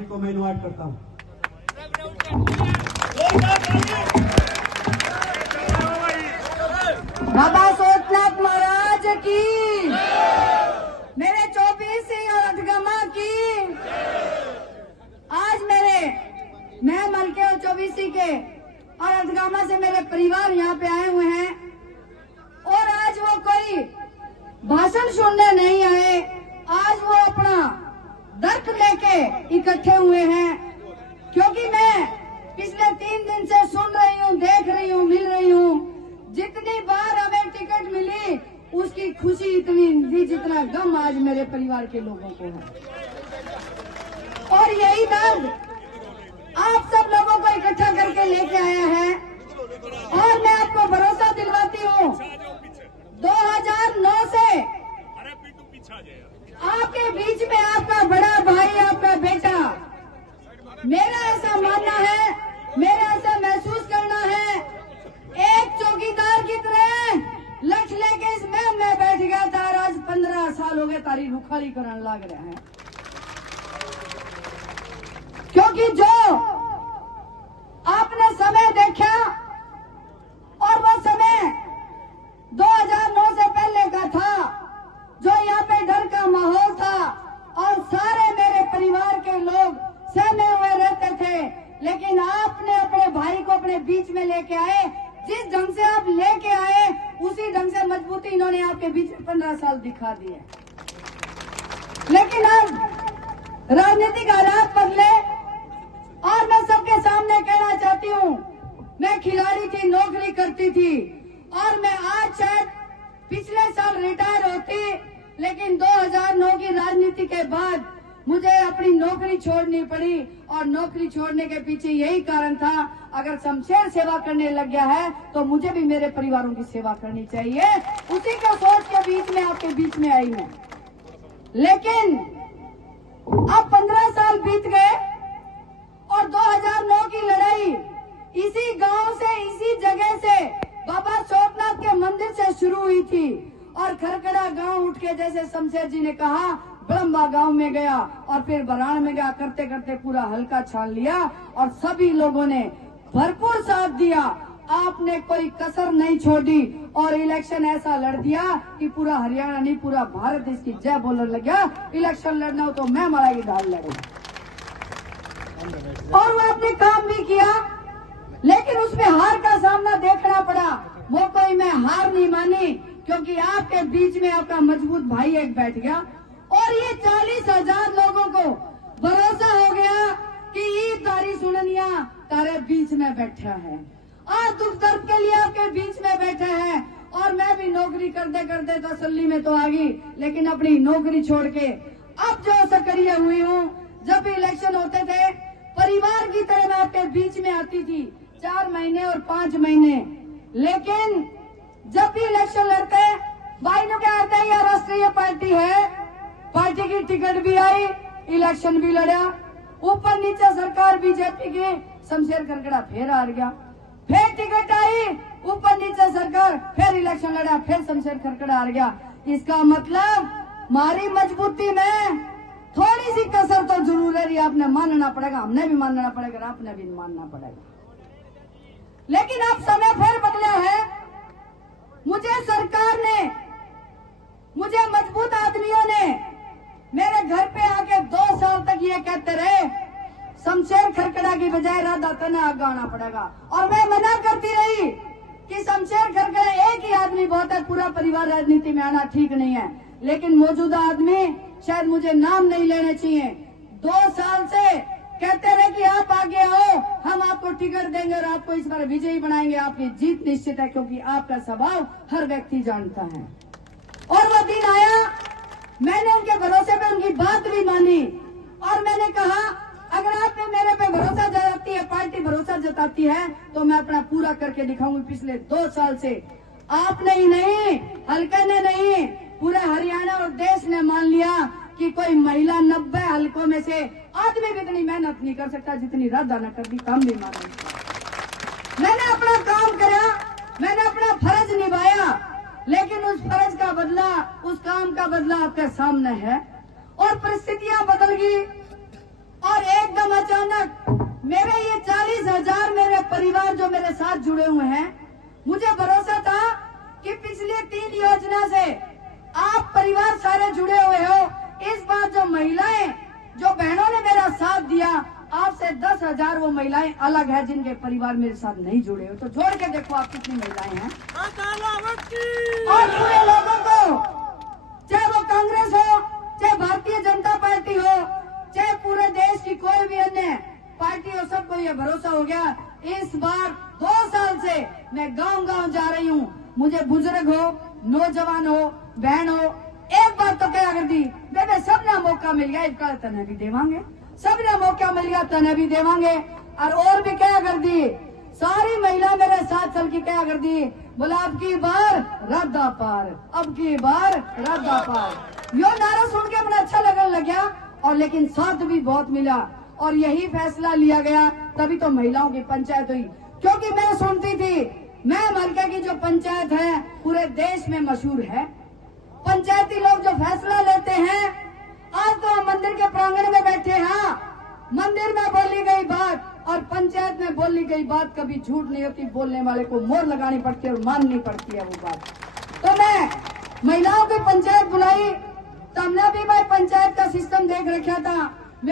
जी को मैं इनवाइट करता हूँ। बाबा सोमनाथ महाराज की, मेरे 24 सिंह और अधगमा की। आज मैं मलके और 24 सिंह के और अधगमा से मेरे परिवार यहाँ पे आए हुए हैं और आज वो कोई भाषण सुनने नहीं आए, आज वो अपना दर्द लेके इकट्ठे हुए हैं। क्योंकि मैं पिछले 3 दिन से सुन रही हूँ, देख रही हूँ, मिल रही हूँ, जितनी बार हमें टिकट मिली उसकी खुशी इतनी थी जितना गम आज मेरे परिवार के लोगों को है। और यही दर्द आप सब लोगों को इकट्ठा करके लेके आया है। और मैं आपको भरोसा दिलवाती हूँ, 2009 से आपके बीच में आपका बड़ा भाई, आपका बेटा, मेरा ऐसा मानना है, मेरा ऐसा महसूस करना है, एक चौकीदार की तरह लठ लेके इस महल में बैठ गया था। आज 15 साल हो गए तारी रुखाली करने लग रहे हैं। क्योंकि जो आपने समय देखा और वो समय 2009 से पहले का था, जो यहाँ पे डर का माहौल था और सारे मेरे परिवार के लोग सहमे हुए रहते थे। लेकिन आपने अपने भाई को अपने बीच में लेके आए, जिस ढंग से आप लेके आए उसी ढंग से मजबूती इन्होंने आपके बीच में 15 साल दिखा दिए। लेकिन अब राजनीतिक हालात बदले और मैं सबके सामने कहना चाहती हूँ, मैं खिलाड़ी थी, नौकरी करती थी और मैं आज शायद पिछले साल रिटायर होती, लेकिन 2009 की राजनीति के बाद मुझे अपनी नौकरी छोड़नी पड़ी। और नौकरी छोड़ने के पीछे यही कारण था, अगर शमशेर सेवा करने लग गया है तो मुझे भी मेरे परिवारों की सेवा करनी चाहिए। उसी का सोच के बीच में आपके बीच में आई मैं। लेकिन अब 15 साल बीत गए और 2009 की लड़ाई इसी गांव से, इसी जगह से, बाबा सोमनाथ के मंदिर से शुरू हुई थी। और खरकड़ा गांव उठ के, जैसे शमशेर जी ने कहा, ब्रह्मा गांव में गया और फिर बराण में गया, करते करते पूरा हल्का छान लिया और सभी लोगों ने भरपूर साथ दिया। आपने कोई कसर नहीं छोड़ी और इलेक्शन ऐसा लड़ दिया कि पूरा हरियाणा नहीं, पूरा भारत इसकी जय बोलने लग गया। इलेक्शन लड़ना हो तो मैं मारा की दाल लड़ू। और वो अपने काम भी किया, लेकिन उसमें हार का सामना देखना पड़ा। वो कोई मैं हार नहीं मानी, क्योंकि आपके बीच में आपका मजबूत भाई एक बैठ गया और ये 40,000 लोगों को भरोसा हो गया कि ये तारी सुननिया तारे बीच में बैठा है, आज दुख दर्द के लिए आपके बीच में बैठा है। और मैं भी नौकरी करते करते तसल्ली में तो आ गई, लेकिन अपनी नौकरी छोड़ के अब जो सक्रिय हुई हूँ, जब भी इलेक्शन होते थे परिवार की तरह मैं आपके बीच में आती थी, 4 महीने और 5 महीने। लेकिन जब भी इलेक्शन लड़ते भाई ने क्या आता है, यह राष्ट्रीय पार्टी है, पार्टी की टिकट भी आई, इलेक्शन भी लड़ा, ऊपर नीचे सरकार बीजेपी की, शमशेर खरकड़ा फिर हार गया, फिर टिकट आई, ऊपर नीचे सरकार, फिर इलेक्शन लड़ा, फिर शमशेर खरकड़ा हार गया। इसका मतलब हमारी मजबूती में थोड़ी सी कसर तो जरूर है, आपने मानना पड़ेगा, हमने भी मानना पड़ेगा, आपने भी मानना पड़ेगा। लेकिन अब समय फिर बदला है। मुझे सरकार ने, मुझे मजबूत आदमियों ने मेरे घर पे आके 2 साल तक ये कहते रहे, शमशेर खरकड़ा की बजाय राधा तना आगे आना पड़ेगा। और मैं मना करती रही कि शमशेर खरकड़ा एक ही आदमी बहुत है, पूरा परिवार राजनीति में आना ठीक नहीं है। लेकिन मौजूदा आदमी, शायद मुझे नाम नहीं लेने चाहिए, 2 साल से कहते रहे कि आप आगे आओ, हम आपको टिकट देंगे और आपको इस बार विजयी बनाएंगे, आपकी जीत निश्चित है, क्योंकि आपका स्वभाव हर व्यक्ति जानता है। और वो दिन आया, मैंने उनके भरोसे पे उनकी बात भी मानी और मैंने कहा, अगर आप मेरे पे भरोसा जताती है, पार्टी भरोसा जताती है, तो मैं अपना पूरा करके दिखाऊंगी। पिछले 2 साल से आपने ही नहीं, हल्के ने नहीं, पूरा हरियाणा और देश ने मान लिया कि कोई महिला 90 हल्कों में से आदमी भी इतनी मेहनत नहीं कर सकता जितनी राधा ने कर दी, काम भी माना। मैंने अपना काम करा, मैंने अपना फर्ज निभाया, लेकिन उस फर्ज का बदला, उस काम का बदला आपके सामने है। और परिस्थितियां बदल गई, और एकदम अचानक मेरे ये 40,000 मेरे परिवार जो मेरे साथ जुड़े हुए हैं, मुझे भरोसा था कि पिछले 3 योजना से आप परिवार सारे जुड़े हुए हो। इस बार जो महिलाएं, जो बहनों ने मेरा साथ दिया, आपसे 10,000 वो महिलाएं अलग है जिनके परिवार मेरे साथ नहीं जुड़े हो। तो जोड़ के देखो आप कितनी महिलाएं हैं। और पूरे लोगों को, चाहे वो कांग्रेस हो, चाहे भारतीय जनता पार्टी हो, चाहे पूरे देश की कोई भी अन्य पार्टी हो, सबको ये भरोसा हो गया। इस बार 2 साल से मैं गांव-गांव जा रही हूँ। मुझे बुजुर्ग हो, नौजवान हो, बहन हो, एक बात तो क्या कर दी, बेबे सबने मौका मिल गया, इसका तने भी देवांगे, सबने मौका मिल गया तने भी देवांगे। और भी क्या कर दी, सारी महिला मेरे साथ चल के क्या कर दी, बोला अब की बार रद्दा पार, अब की बार रद्दा पार। यो नारा सुन के मुझे अच्छा लगने लग गया, और लेकिन साथ भी बहुत मिला और यही फैसला लिया गया। तभी तो महिलाओं की पंचायत हुई, क्योंकि मैं सुनती थी, मैं मलका की जो पंचायत है पूरे देश में मशहूर है। पंचायती लोग जो फैसला लेते हैं, आज तो हम मंदिर के प्रांगण में बैठे हैं, मंदिर में बोली गई बात और पंचायत में बोली गई बात कभी झूठ नहीं होती। बोलने वाले को मोहर लगानी पड़ती है और माननी पड़ती है वो बात। तो मैं महिलाओं की पंचायत बुलाई, तो हमने भी भाई पंचायत का सिस्टम देख रखा था।